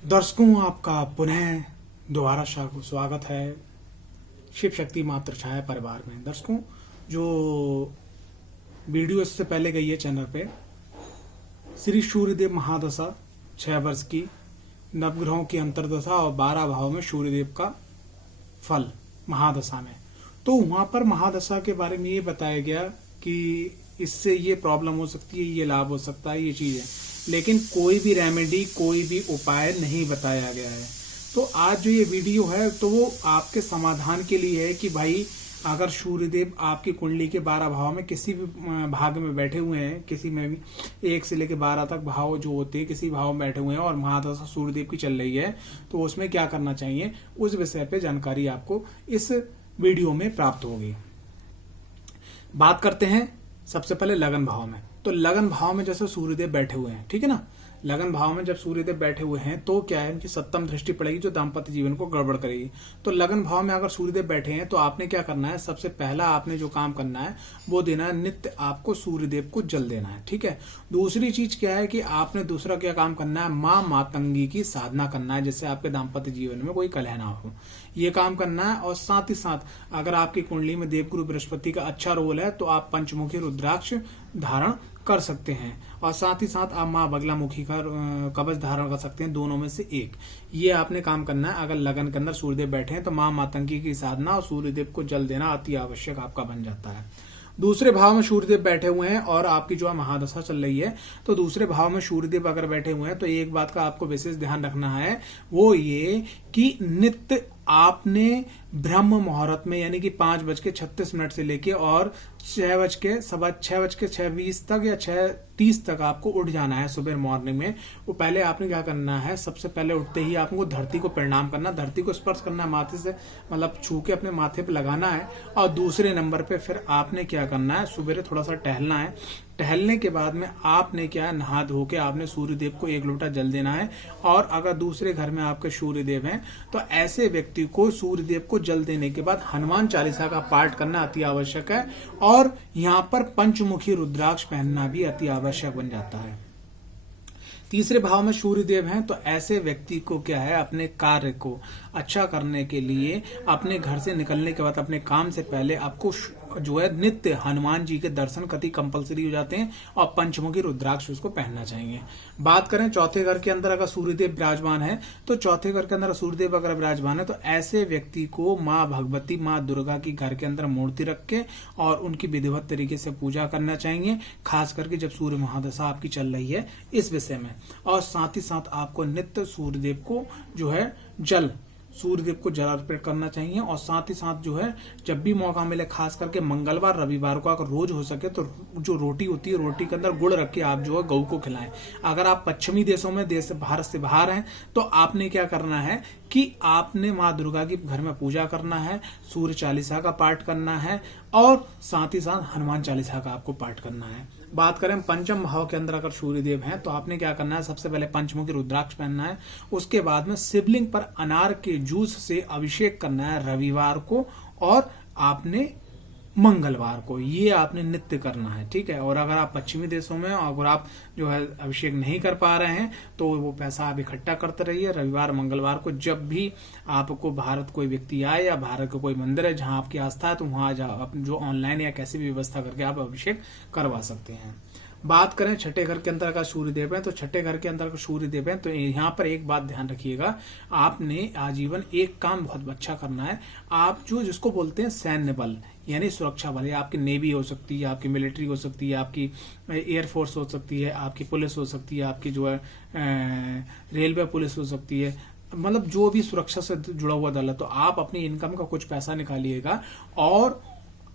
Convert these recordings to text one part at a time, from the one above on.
दर्शकों, आपका पुनः दोबारा स्वागत है शिव शक्ति मात्र छाया परिवार में। दर्शकों, जो वीडियो इससे पहले गई है चैनल पे, श्री सूर्यदेव महादशा 6 वर्ष की, नवग्रहों की अंतर्दशा और 12 भाव में सूर्यदेव का फल महादशा में, तो वहां पर महादशा के बारे में ये बताया गया कि इससे ये प्रॉब्लम हो सकती है, ये लाभ हो सकता है, ये चीज है, लेकिन कोई भी रेमेडी, कोई भी उपाय नहीं बताया गया है। तो आज जो ये वीडियो है तो वो आपके समाधान के लिए है कि भाई अगर सूर्यदेव आपकी कुंडली के 12 भाव में किसी भी भाग में बैठे हुए हैं, किसी में भी 1 से लेकर 12 तक भाव जो होते हैं किसी भाव में बैठे हुए हैं और महादशा सूर्यदेव की चल रही है, तो उसमें क्या करना चाहिए उस विषय पे जानकारी आपको इस वीडियो में प्राप्त होगी। बात करते हैं सबसे पहले लगन भाव में। तो लगन भाव में जैसे सूर्यदेव बैठे हुए हैं, ठीक है ना, लगन भाव में जब सूर्यदेव बैठे हुए हैं तो क्या है, इनकी सप्तम दृष्टि पड़ेगी जो दाम्पत्य जीवन को गड़बड़ करेगी। तो लगन भाव में अगर सूर्यदेव बैठे हैं तो आपने क्या करना है, सबसे पहला आपने जो काम करना है वो देना है, नित्य आपको सूर्यदेव को जल देना है, ठीक है। दूसरी चीज क्या है कि आपने दूसरा क्या काम करना है, माँ मातंगी की साधना करना है, जिससे आपके दाम्पत्य जीवन में कोई कलह ना हो, ये काम करना है। और साथ ही साथ अगर आपकी कुंडली में देवगुरु बृहस्पति का अच्छा रोल है तो आप पंचमुखी रुद्राक्ष धारण कर सकते हैं, और साथ ही साथ आप माँ बगलामुखी का कवच धारण कर सकते हैं, दोनों में से एक। ये आपने काम करना है। अगर लगन के अंदर सूर्यदेव बैठे हैं तो माँ मातंगी की साधना और सूर्यदेव को जल देना अति आवश्यक आपका बन जाता है। दूसरे भाव में सूर्यदेव बैठे हुए हैं और आपकी जो है महादशा चल रही है, तो दूसरे भाव में सूर्यदेव अगर बैठे हुए हैं तो एक बात का आपको विशेष ध्यान रखना है, वो ये कि नित्य आपने ब्रह्म मुहूर्त में यानी कि 5:36 से लेके और 6:20 तक या 6:30 तक आपको उठ जाना है सुबह मॉर्निंग में। वो पहले आपने क्या करना है, सबसे पहले उठते ही आपको धरती को प्रणाम करना, धरती को स्पर्श करना है माथे से, मतलब छू के अपने माथे पे लगाना है। और दूसरे नंबर पे फिर आपने क्या करना है, सुबह थोड़ा सा टहलना है। टहलने के बाद में आपने क्या है, नहा धो के आपने सूर्यदेव को 1 लोटा जल देना है। और अगर दूसरे घर में आपके सूर्यदेव हैं तो ऐसे व्यक्ति को सूर्यदेव को जल देने के बाद हनुमान चालीसा का पाठ करना अति आवश्यक है, और यहाँ पर पंचमुखी रुद्राक्ष पहनना भी अति आवश्यक बन जाता है। तीसरे भाव में सूर्यदेव हैं तो ऐसे व्यक्ति को क्या है, अपने कार्य को अच्छा करने के लिए अपने घर से निकलने के बाद अपने काम से पहले आपको जो है नित्य हनुमान जी के दर्शन कति कंपलसरी हो जाते हैं, और पंचमुखी रुद्राक्ष उसको पहनना चाहिए। बात करें चौथे घर के अंदर अगर सूर्यदेव विराजमान है, तो चौथे घर के अंदर सूर्यदेव अगर विराजमान है तो ऐसे व्यक्ति को माँ भगवती, माँ दुर्गा की घर के अंदर मूर्ति रख के और उनकी विधिवत तरीके से पूजा करना चाहिए, खास करके जब सूर्य महादशा आपकी चल रही है इस विषय में। और साथ ही साथ आपको नित्य सूर्यदेव को जो है सूर्यदेव को जल अर्पित करना चाहिए। और साथ ही साथ जो है जब भी मौका मिले, खास करके मंगलवार रविवार को अगर रोज हो सके तो जो रोटी होती है रोटी के अंदर गुड़ रख के आप जो है गऊ को खिलाएं। अगर आप पश्चिमी देशों में, देश भारत से बाहर हैं, तो आपने क्या करना है कि आपने माँ दुर्गा की घर में पूजा करना है, सूर्य चालीसा का पाठ करना है, और साथ ही साथ हनुमान चालीसा का आपको पाठ करना है। बात करें पंचम भाव के अंदर अगर सूर्यदेव हैं तो आपने क्या करना है, सबसे पहले पंचमुखी रुद्राक्ष पहनना है, उसके बाद में शिवलिंग पर अनार के जूस से अभिषेक करना है रविवार को और आपने मंगलवार को, ये आपने नित्य करना है, ठीक है। और अगर आप पश्चिमी देशों में अगर आप जो है अभिषेक नहीं कर पा रहे हैं तो वो पैसा आप इकट्ठा करते रहिए। रविवार मंगलवार को जब भी आपको भारत कोई व्यक्ति आए या भारत का कोई मंदिर है जहां आपकी आस्था है तो वहां आप जो ऑनलाइन या कैसी भी व्यवस्था करके आप अभिषेक करवा सकते हैं। बात करें छठे घर के अंदर का सूर्यदेव है, तो छठे घर के अंदर का सूर्यदेव है तो यहाँ पर एक बात ध्यान रखिएगा, आपने आजीवन एक काम बहुत अच्छा करना है। आप जो जिसको बोलते हैं सैन्य बल यानी सुरक्षा बल, आपकी नेवी हो सकती है, आपकी मिलिट्री हो सकती है, आपकी एयरफोर्स हो सकती है, आपकी पुलिस हो सकती है, आपकी जो है रेलवे पुलिस हो सकती है, मतलब जो भी सुरक्षा से जुड़ा हुआ दल है, तो आप अपनी इनकम का कुछ पैसा निकालिएगा। और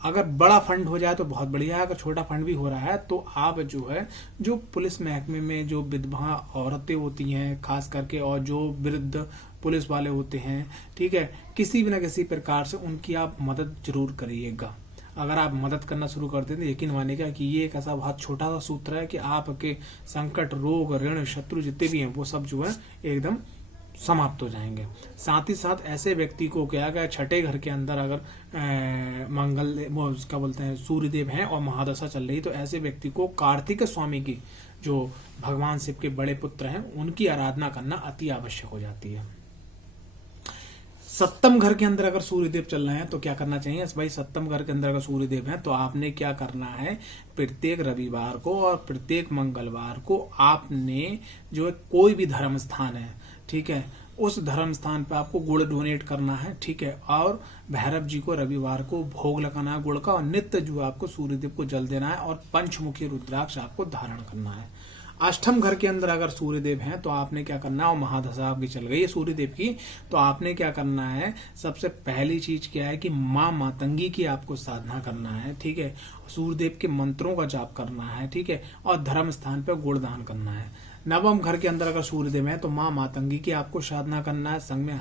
अगर बड़ा फंड हो जाए तो बहुत बढ़िया है, अगर छोटा फंड भी हो रहा है तो आप जो है जो पुलिस महकमे में जो विधवा औरतें होती हैं खास करके, और जो वृद्ध पुलिस वाले होते हैं, ठीक है, किसी भी न किसी प्रकार से उनकी आप मदद जरूर करिएगा। अगर आप मदद करना शुरू कर दें तो यकीन मानिएगा कि ये एक ऐसा बहुत छोटा सा सूत्र है कि आपके संकट, रोग, ऋण, शत्रु जितने भी हैं वो सब जो है एकदम समाप्त हो जाएंगे। साथ ही साथ ऐसे व्यक्ति को क्या गया, छठे घर के अंदर अगर मंगल वो क्या बोलते हैं सूर्यदेव हैं और महादशा चल रही, तो ऐसे व्यक्ति को कार्तिक स्वामी की जो भगवान शिव के बड़े पुत्र हैं उनकी आराधना करना अति आवश्यक हो जाती है। सप्तम घर के अंदर अगर सूर्यदेव चल रहे हैं तो क्या करना चाहिए भाई? सप्तम घर के अंदर अगर सूर्यदेव हैं तो आपने क्या करना है, प्रत्येक रविवार को और प्रत्येक मंगलवार को आपने जो कोई भी धर्म स्थान है, ठीक है, उस धर्म स्थान पे आपको गुड़ डोनेट करना है, ठीक है, और भैरव जी को रविवार को भोग लगाना है गुड़ का, और नित्य जो आपको सूर्यदेव को जल देना है, और पंचमुखी रुद्राक्ष आपको धारण करना है। अष्टम घर के अंदर अगर सूर्यदेव हैं तो आपने क्या करना है, और महादशा आपकी चल गई है सूर्यदेव की, तो आपने क्या करना है, सबसे पहली चीज क्या है कि माँ मातंगी की आपको साधना करना है, ठीक है, सूर्यदेव के मंत्रों का जाप करना है, ठीक है, और धर्म स्थान पर गुड़दान करना है। नवम घर के अंदर अगर सूर्यदेव है तो माँ मातंगी की आपको साधना करना है, संग में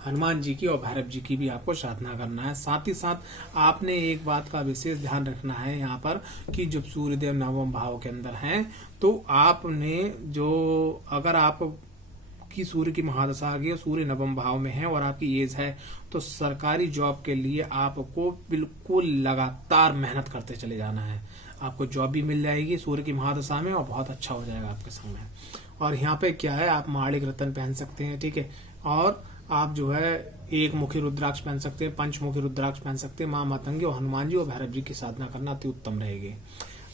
हनुमान जी की और भैरव जी की भी आपको साधना करना है। साथ ही साथ आपने एक बात का विशेष ध्यान रखना है यहाँ पर कि जब सूर्यदेव नवम भाव के अंदर हैं तो आपने जो, अगर आप की सूर्य की महादशा आ गई और सूर्य नवम भाव में है और आपकी एज है, तो सरकारी जॉब के लिए आपको बिल्कुल लगातार मेहनत करते चले जाना है। आपको जॉब भी मिल जाएगी सूर्य की महादशा में और बहुत अच्छा हो जाएगा आपके समय। और यहाँ पे क्या है, आप माणिक रत्न पहन सकते हैं, ठीक है, और आप जो है एक मुखी रुद्राक्ष पहन सकते हैं, पंचमुखी रुद्राक्ष पहन सकते हैं। माँ मातंगी और हनुमान जी और भैरव जी की साधना करना अति उत्तम रहेगी।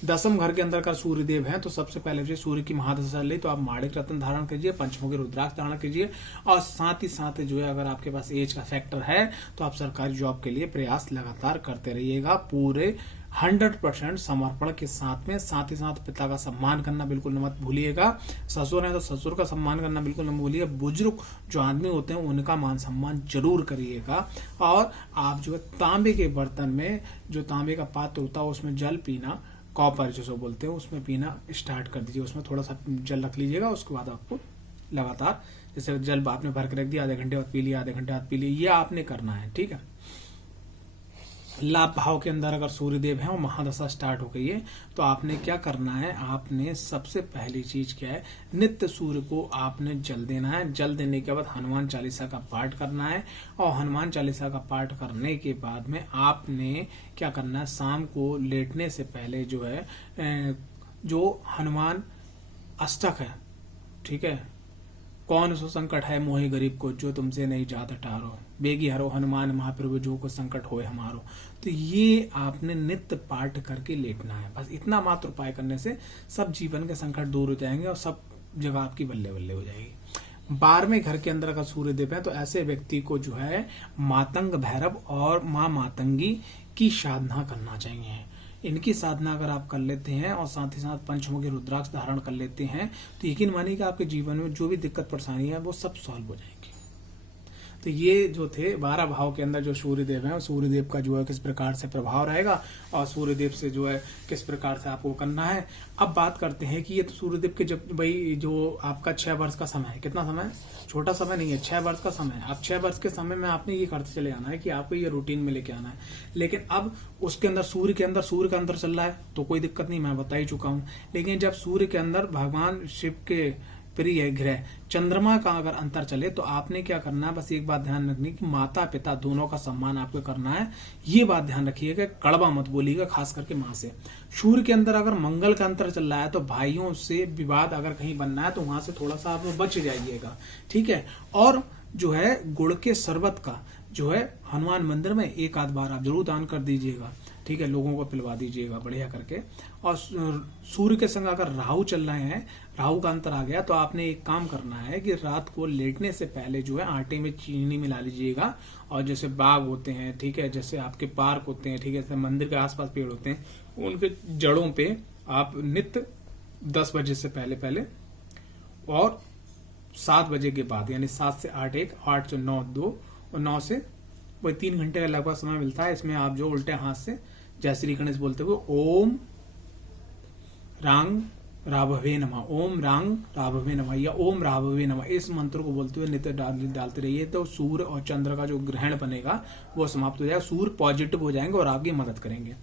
दसम घर के अंदर का सूर्यदेव है तो सबसे पहले सूर्य की महादशा ले तो आप माणिक रत्न धारण कीजिए, पंचमुखी रुद्राक्ष धारण कीजिए, और साथ ही साथ जो है अगर आपके पास एज का फैक्टर है तो आप सरकारी जॉब के लिए प्रयास लगातार करते रहिएगा, पूरे 100% समर्पण के साथ में। साथ ही साथ पिता का सम्मान करना बिल्कुल मत भूलिएगा, ससुर है तो ससुर का सम्मान करना बिल्कुल मत भूलिए, बुजुर्ग जो आदमी होते हैं उनका मान सम्मान जरूर करिएगा। और आप जो है तांबे के बर्तन में, जो तांबे का पात्र होता है उसमें जल पीना, कॉपर जिसको बोलते हैं, उसमें पीना स्टार्ट कर दीजिए, उसमें थोड़ा सा जल रख लीजिएगा, उसके बाद आपको लगातार, जैसे जल आपने भर के रख दिया, आधे घंटे बाद पी लिया, आधे घंटे बाद पी लिया, ये आपने करना है, ठीक है। लाभ भाव के अंदर अगर सूर्यदेव है और महादशा स्टार्ट हो गई है तो आपने क्या करना है, आपने सबसे पहली चीज क्या है, नित्य सूर्य को आपने जल देना है। जल देने के बाद हनुमान चालीसा का पाठ करना है, और हनुमान चालीसा का पाठ करने के बाद में आपने क्या करना है, शाम को लेटने से पहले जो है जो हनुमान अष्टक है, ठीक है, कौन सो संकट है मोहि गरीब को, जो तुमसे नहीं जात टारो, बेगी हरो हनुमान महाप्रभु जो को संकट होए हमारो। तो ये आपने नित्य पाठ करके लेटना है। बस इतना मात्र उपाय करने से सब जीवन के संकट दूर हो जाएंगे और सब जगह आपकी बल्ले बल्ले हो जाएगी। 12वें घर के अंदर अगर सूर्यदेव है तो ऐसे व्यक्ति को जो है मातंग भैरव और माँ मातंगी की साधना करना चाहिए। इनकी साधना अगर आप कर लेते हैं और साथ ही साथ पंचमुखी रुद्राक्ष धारण कर लेते हैं तो यकीन मानिए कि आपके जीवन में जो भी दिक्कत परेशानी है वो सब सॉल्व हो जाएंगी। तो ये जो थे 12 भाव के अंदर जो सूर्यदेव है, सूर्यदेव का जो है किस प्रकार से प्रभाव रहेगा और सूर्यदेव से जो है किस प्रकार से आपको करना है। अब बात करते हैं कि ये तो सूर्यदेव के, जब भाई जो आपका 6 वर्ष का समय है, कितना समय है, छोटा समय नहीं है, 6 वर्ष का समय है। अब 6 वर्ष के समय में आपने ये करते चले जाना है कि आपको ये रूटीन में लेके आना है। लेकिन अब उसके अंदर सूर्य का अंतर चल रहा है तो कोई दिक्कत नहीं, मैं बता ही चुका हूँ। लेकिन जब सूर्य के अंदर भगवान शिव के प्रिय ग्रह चंद्रमा का अगर अंतर चले तो आपने क्या करना है, बस एक बात ध्यान रखनी कि माता पिता दोनों का सम्मान आपको करना है। ये बात ध्यान रखिएगा, कड़वा मत बोलिएगा, खास करके माँ से। सूर्य के अंदर अगर मंगल का अंतर चल रहा है तो भाइयों से विवाद अगर कहीं बनना है तो वहां से थोड़ा सा आप बच जाइएगा, ठीक है। और जो है गुड़ के शरबत का जो है हनुमान मंदिर में एक आध बार आप जरूर दान कर दीजिएगा, ठीक है, लोगों को पिलवा दीजिएगा बढ़िया करके। और सूर्य के संग अगर राहु चल रहे हैं, राहु का अंतर आ गया तो आपने एक काम करना है कि रात को लेटने से पहले जो है आटे में चीनी मिला लीजिएगा। और जैसे बाग होते हैं, ठीक है, जैसे आपके पार्क होते हैं, ठीक है, जैसे मंदिर के आसपास पेड़ होते हैं, उनके जड़ों पे आप नित्य 10 बजे से पहले और 7 बजे के बाद, यानी 7 से 8 1, 8 से 9 2 और 9 से वही 3 घंटे का लगभग समय मिलता है। इसमें आप जो उल्टे हाथ से जय श्री गणेश बोलते हुए ओम रांग राभवे नमः, ओम रांग राभवे नमः या ओम राभवे नमः, इस मंत्र को बोलते हुए नित्य डालते रहिए। तो सूर्य और चंद्र का जो ग्रहण बनेगा वो समाप्त हो जाएगा, सूर्य पॉजिटिव हो जाएंगे और आपकी मदद करेंगे।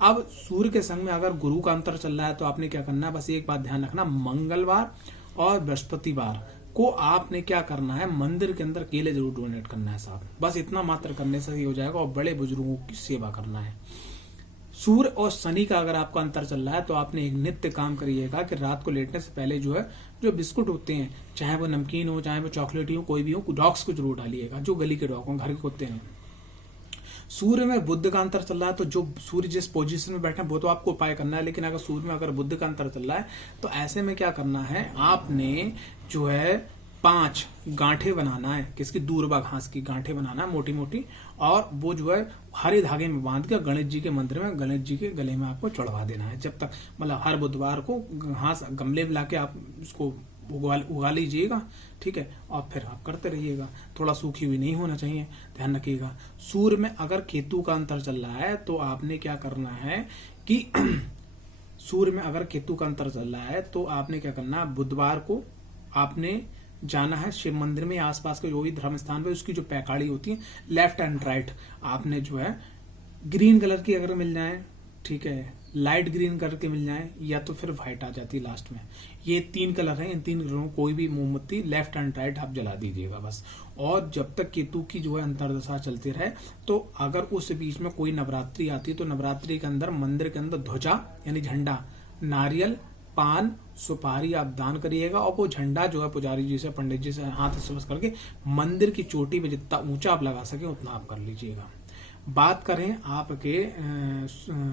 अब सूर्य के संग में अगर गुरु का अंतर चल रहा है तो आपने क्या करना है, बस एक बात ध्यान रखना, मंगलवार और बृहस्पतिवार को आपने क्या करना है, मंदिर के अंदर केले जरूर डोनेट करना है साहब। बस इतना मात्र करने से ही हो जाएगा और बड़े बुजुर्गों की सेवा करना है। सूर्य और शनि का अगर आपका अंतर चल रहा है तो आपने एक नित्य काम करिएगा कि रात को लेटने से पहले जो है जो बिस्कुट होते हैं, चाहे वो नमकीन हो चाहे वो चॉकलेट हो, कोई भी हो, डॉग्स को जरूर डालिएगा, जो गली के डॉग हो, घर के कुत्ते हैं। सूर्य में बुध का अंतर चल रहा है तो जो सूर्य जिस पोजीशन में बैठे हैं वो तो आपको उपाय करना है, लेकिन अगर सूर्य में अगर बुध का अंतर चल रहा है तो ऐसे में क्या करना है, आपने जो है 5 गांठें बनाना है, किसकी, दूर्वा घास की गांठें बनाना है मोटी मोटी, और वो जो है हरे धागे में बांध के गणेश जी के मंदिर में गणेश जी के गले में आपको चढ़वा देना है। जब तक मतलब हर बुधवार को घास गमले में लाके आप उसको उगा लीजिएगा, ठीक है, और फिर आप करते रहिएगा। थोड़ा सूखी हुई नहीं होना चाहिए, ध्यान रखिएगा। सूर्य में अगर केतु का अंतर चल रहा है तो आपने क्या करना है कि सूर्य में अगर केतु का अंतर चल रहा है तो आपने क्या करना है, बुधवार को आपने जाना है शिव मंदिर में, आसपास के जो भी धर्म स्थान पे उसकी जो पैकाड़ी होती है लेफ्ट एंड राइट, आपने जो है ग्रीन कलर की अगर मिल जाए, ठीक है, लाइट ग्रीन कलर के मिल जाए, या तो फिर व्हाइट आ जाती है लास्ट में। ये 3 कलर हैं, इन 3 कलरों कोई भी मोमबत्ती लेफ्ट एंड राइट आप जला दीजिएगा बस। और जब तक केतु की जो है अंतरदशा चलती रहे, तो अगर उस बीच में कोई नवरात्रि आती है तो नवरात्रि के अंदर मंदिर के अंदर ध्वजा यानी झंडा, नारियल, पान, सुपारी आप दान करिएगा, और वो झंडा जो है पुजारी जी से, पंडित जी से हाथ स्पर्श करके मंदिर की चोटी पे जितना ऊंचा आप लगा सके उतना आप कर लीजिएगा। बात करें आपके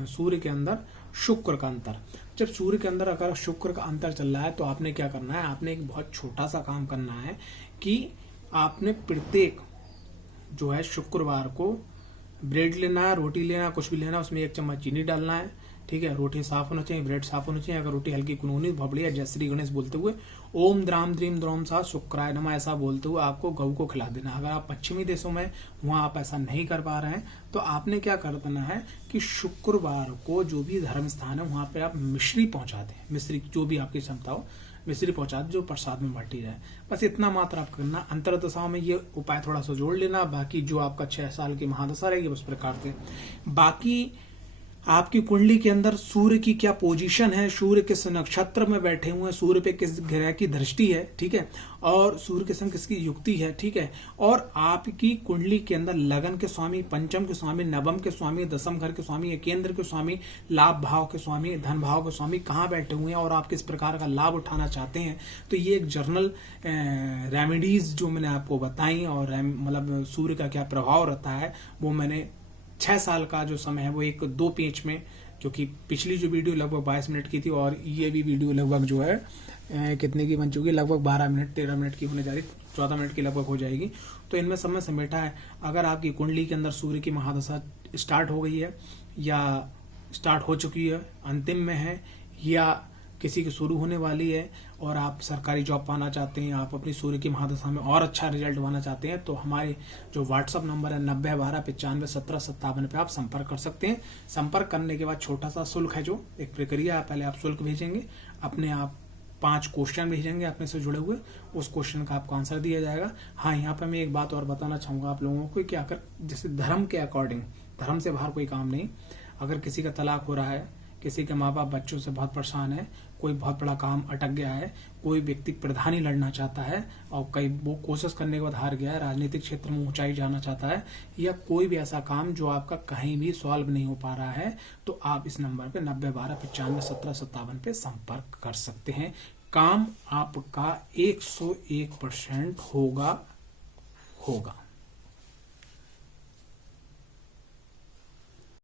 सूर्य के अंदर शुक्र का अंतर, जब सूर्य के अंदर अगर शुक्र का अंतर चल रहा है तो आपने क्या करना है, आपने एक बहुत छोटा सा काम करना है कि आपने प्रत्येक जो है शुक्रवार को ब्रेड लेना है, रोटी लेना, कुछ भी लेना, उसमें 1 चम्मच चीनी डालना है, ठीक है, रोटी साफ होना चाहिए, ब्रेड साफ होना चाहिए। अगर रोटी हल्की कुनूनी बहुत बढ़िया, जय श्री गणेश बोलते हुए ओम द्राम द्रीम द्रोम सा शुक्राय नमः ऐसा बोलते हुए आपको गऊ को खिला देना। अगर आप पश्चिमी देशों में वहां आप ऐसा नहीं कर पा रहे हैं तो आपने क्या कर देना है कि शुक्रवार को जो भी धर्म स्थान है वहां पे आप मिश्री पहुंचा दें, मिश्री जो भी आपकी क्षमता हो मिश्री पहुंचा दे जो प्रसाद में बांटी जाए, बस इतना मात्र आप करना। अंतरदशाओं में ये उपाय थोड़ा सा जोड़ लेना, बाकी जो आपका 6 साल की महादशा रहेगी उस प्रकार से। बाकी आपकी कुंडली के अंदर सूर्य की क्या पोजीशन है, सूर्य किस नक्षत्र में बैठे हुए हैं, सूर्य पे किस ग्रह की दृष्टि है, ठीक है, और सूर्य के संग किसकी युक्ति है, ठीक है, और आपकी कुंडली के अंदर लगन के स्वामी, पंचम के स्वामी, नवम के स्वामी, दसम घर के स्वामी, केंद्र के स्वामी, लाभ भाव के स्वामी, धन भाव के स्वामी कहाँ बैठे हुए हैं और आप किस प्रकार का लाभ उठाना चाहते हैं। तो ये एक जर्नल रेमेडीज जो मैंने आपको बताई, और मतलब सूर्य का क्या प्रभाव रहता है वो मैंने 6 साल का जो समय है वो 1-2 पेज में, क्योंकि पिछली जो वीडियो लगभग 22 मिनट की थी और ये भी वीडियो लगभग जो है कितने की बन चुकी है, लगभग 12 मिनट 13 मिनट की होने जा रही, 14 मिनट की लगभग हो जाएगी। तो इनमें समय समेटा है। अगर आपकी कुंडली के अंदर सूर्य की महादशा स्टार्ट हो गई है या स्टार्ट हो चुकी है, अंतिम में है, या किसी की शुरू होने वाली है और आप सरकारी जॉब पाना चाहते हैं, आप अपनी सूर्य की महादशा में और अच्छा रिजल्ट पाना चाहते हैं, तो हमारे जो व्हाट्सअप नंबर है 9012951757 पे आप संपर्क कर सकते हैं। संपर्क करने के बाद छोटा सा शुल्क है, जो एक प्रक्रिया है, पहले आप शुल्क भेजेंगे, अपने आप 5 क्वेश्चन भेजेंगे अपने से जुड़े हुए, उस क्वेश्चन का आपको आंसर दिया जाएगा। हाँ, यहाँ पे मैं एक बात और बताना चाहूंगा आप लोगों को कि अगर जैसे धर्म के अकॉर्डिंग, धर्म से बाहर कोई काम नहीं, अगर किसी का तलाक हो रहा है, किसी के माँ बाप बच्चों से बहुत परेशान है, कोई बहुत बड़ा काम अटक गया है, कोई व्यक्ति प्रधानी लड़ना चाहता है और कई वो कोशिश करने के बाद हार गया है, राजनीतिक क्षेत्र में ऊंचाई जाना चाहता है, या कोई भी ऐसा काम जो आपका कहीं भी सॉल्व नहीं हो पा रहा है, तो आप इस नंबर पे 9012951757 पे संपर्क कर सकते हैं। काम आपका 101% होगा।